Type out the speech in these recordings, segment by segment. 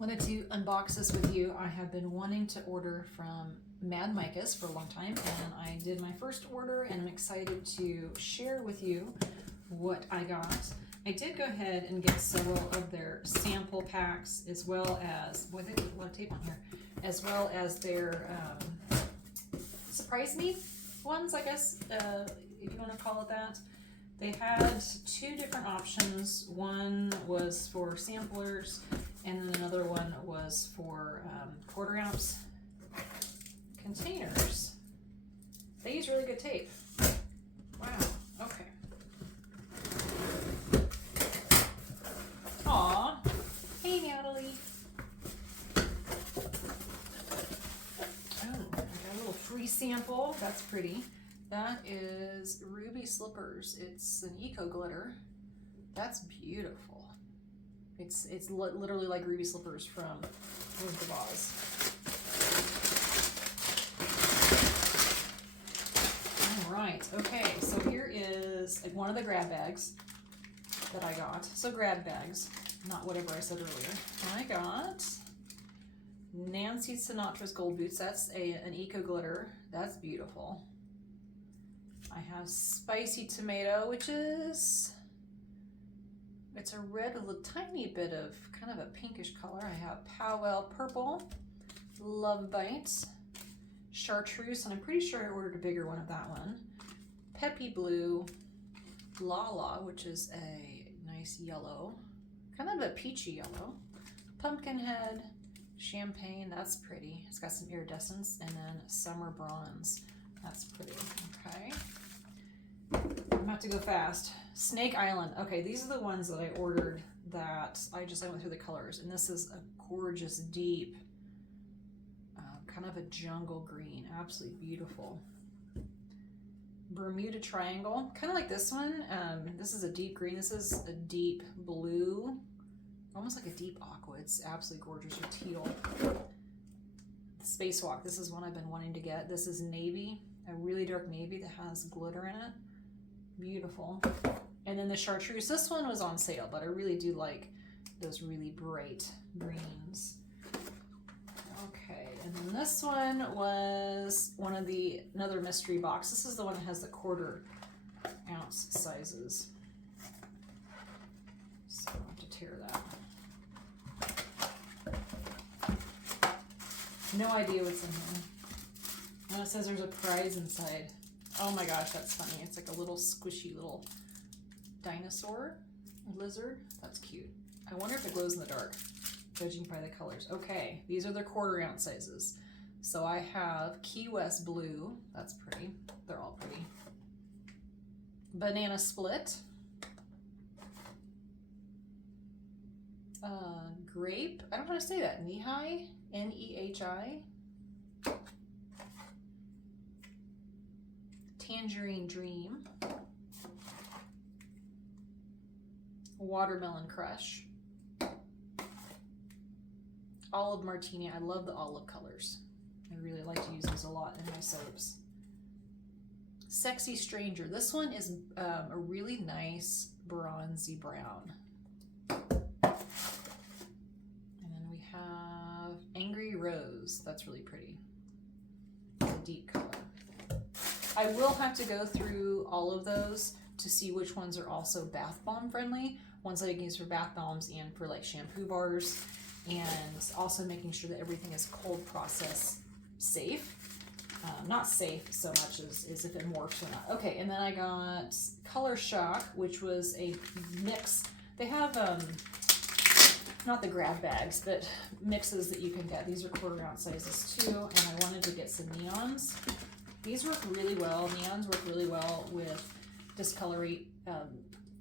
Wanted to unbox this with you. I have been wanting to order from Mad Micas for a long time, and I did my first order, and I'm excited to share with you what I got. I did go ahead and get several of their sample packs, as well as, boy, they put a lot of tape on here, as well as their surprise me ones, I guess, if you want to call it that. They had two different options. One was for samplers, and then another one was for quarter ounce containers. They use really good tape. Wow, okay. Aw, hey Natalie. Oh, I got a little free sample. That's pretty. That is Ruby Slippers. It's an eco glitter. That's beautiful. It's literally like Ruby Slippers from Wizard of Oz. All right, okay, so here is like one of the grab bags that I got. So grab bags, not whatever I said earlier. I got Nancy Sinatra's Gold Boots. That's an eco glitter. That's beautiful. I have Spicy Tomato, which is, it's a red with a tiny bit of kind of a pinkish color. I have Powell Purple, Love Bites, Chartreuse, and I'm pretty sure I ordered a bigger one of that one. Peppy Blue, Lala, which is a nice yellow, kind of a peachy yellow. Pumpkinhead, Champagne, that's pretty. It's got some iridescence, and then Summer Bronze. That's pretty, okay. I'm about to go fast. Snake Island. Okay, these are the ones that I ordered that I went through the colors, and this is a gorgeous deep, kind of a jungle green, absolutely beautiful. Bermuda Triangle, kind of like this one. This is a deep green. This is a deep blue, almost like a deep aqua. It's absolutely gorgeous, or teal. Spacewalk. This is one I've been wanting to get. This is navy, a really dark navy that has glitter in it. Beautiful. And then the Chartreuse. This one was on sale, but I really do like those really bright greens. Okay, and then this one was another mystery box. This is the one that has the quarter ounce sizes. So I'll have to tear that. No idea what's in here. And it says there's a prize inside. Oh my gosh, that's funny. It's like a little squishy little dinosaur, lizard. That's cute. I wonder if it glows in the dark, judging by the colors. Okay, these are their quarter ounce sizes. So I have Key West Blue. That's pretty. They're all pretty. Banana Split. Grape. I don't know how to say that. Nehi. Nehi. Tangerine Dream, Watermelon Crush, Olive Martini. I love the olive colors. I really like to use these a lot in my soaps. Sexy Stranger. This one is a really nice bronzy brown. And then we have Angry Rose. That's really pretty. It's a deep color. I will have to go through all of those to see which ones are also bath bomb friendly, ones that I can use for bath bombs and for like shampoo bars, and also making sure that everything is cold process safe. Not safe so much as if it morphs or not. Okay, and then I got Color Shock, which was a mix. They have, not the grab bags, but mixes that you can get. These are quarter ounce sizes too, and I wanted to get some neons. These work really well. Neons work really well with discolory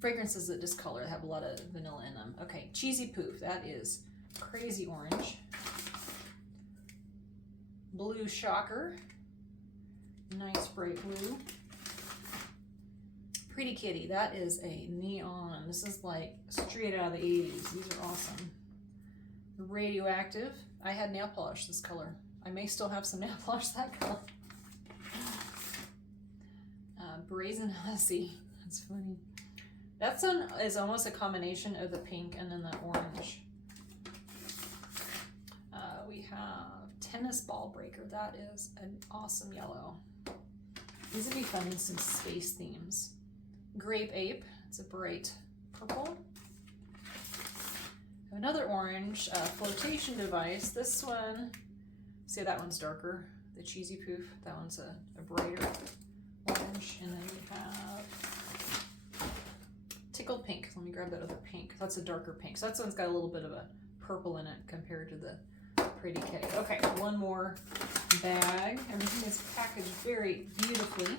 fragrances that discolor, have a lot of vanilla in them. Okay, Cheesy Poof. That is crazy orange. Blue Shocker. Nice bright blue. Pretty Kitty. That is a neon. This is like straight out of the 80s. These are awesome. Radioactive. I had nail polish this color. I may still have some nail polish that color. Brazen Hussy. That's funny. That one is almost a combination of the pink and then the orange. this Ball Breaker. That is an awesome yellow. These would be fun in some space themes. Grape Ape, it's a bright purple. Another orange, flotation device. This one, see that one's darker, the Cheesy Poof. That one's a brighter orange. And then we have Tickled Pink. Let me grab that other pink. That's a darker pink. So that one's got a little bit of a purple in it compared to the Pretty K. Okay, one more bag. Everything is packaged very beautifully.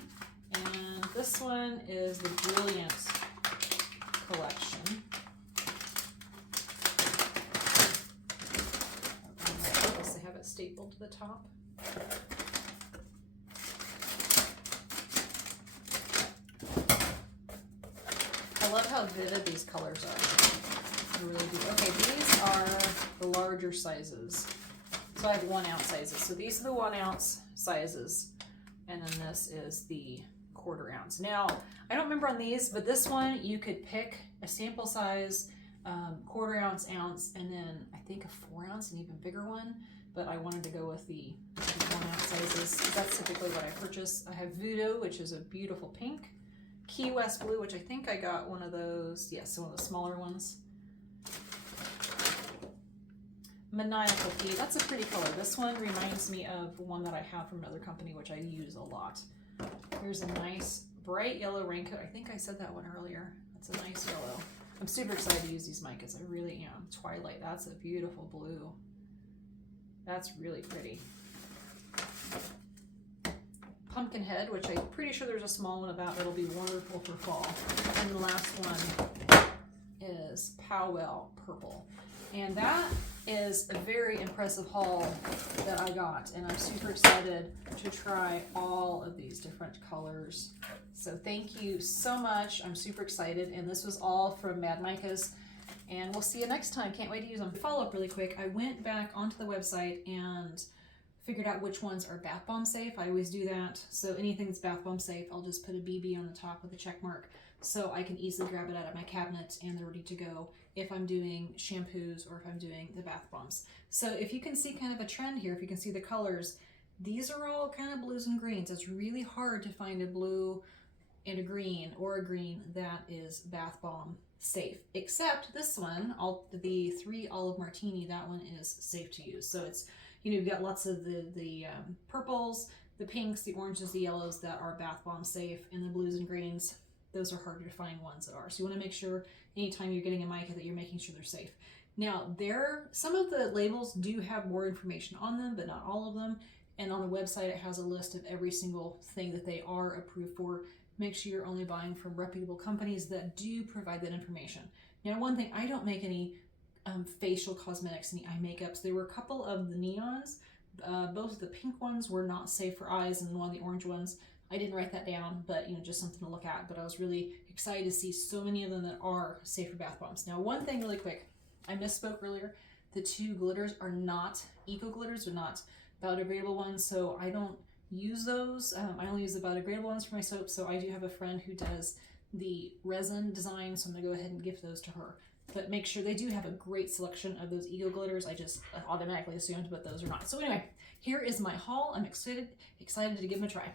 And this one is the Brilliant collection. They have it stapled to the top. I love how vivid these colors are. I really do. Okay, these are the larger sizes. So I have 1 ounce sizes. So these are the 1 ounce sizes. And then this is the 1/4 ounce. Now, I don't remember on these, but this one you could pick a sample size, 1/4 ounce, ounce, and then I think a 4 ounce, an even bigger one. But I wanted to go with the 1 ounce sizes. That's typically what I purchase. I have Voodoo, which is a beautiful pink. Key West Blue, which I think I got one of those. Yes, one of the smaller ones. Maniacal Pea, that's a pretty color. This one reminds me of one that I have from another company, which I use a lot. Here's a nice bright yellow raincoat. I think I said that one earlier. That's a nice yellow. I'm super excited to use these micas. I really am. Twilight, that's a beautiful blue. That's really pretty. Pumpkinhead, which I'm pretty sure there's a small one about. It'll be wonderful for fall. And the last one is Powwow Purple. And that is a very impressive haul that I got. And I'm super excited to try all of these different colors. So thank you so much. I'm super excited. And this was all from Mad Micas. And we'll see you next time. Can't wait to use them. Follow up really quick. I went back onto the website and figured out which ones are bath bomb safe. I always do that. So anything that's bath bomb safe, I'll just put a BB on the top with a check mark so I can easily grab it out of my cabinet and they're ready to go if I'm doing shampoos or if I'm doing the bath bombs. So if you can see kind of a trend here, if you can see the colors, these are all kind of blues and greens. It's really hard to find a blue and a green or a green that is bath bomb safe, except this one, the 3 Olive Martini, that one is safe to use. So it's, you know, you've got lots of the purples, the pinks, the oranges, the yellows that are bath bomb safe, and the blues and greens, those are harder to find ones that are. So you want to make sure anytime you're getting a mica that you're making sure they're safe. Now, some of the labels do have more information on them, but not all of them. And on the website, it has a list of every single thing that they are approved for. Make sure you're only buying from reputable companies that do provide that information. Now, one thing, I don't make any facial cosmetics, any eye makeups. There were a couple of the neons. Both of the pink ones were not safe for eyes, and one of the orange ones, I didn't write that down, but you know, just something to look at. But I was really excited to see so many of them that are safe for bath bombs. Now, one thing really quick, I misspoke earlier. The 2 glitters are not eco glitters, they're not biodegradable ones, so I don't use those. I only use the biodegradable ones for my soap, so I do have a friend who does the resin design, so I'm gonna go ahead and gift those to her. But make sure they do have a great selection of those eco glitters. I just automatically assumed, but those are not. So anyway, here is my haul. I'm excited to give them a try.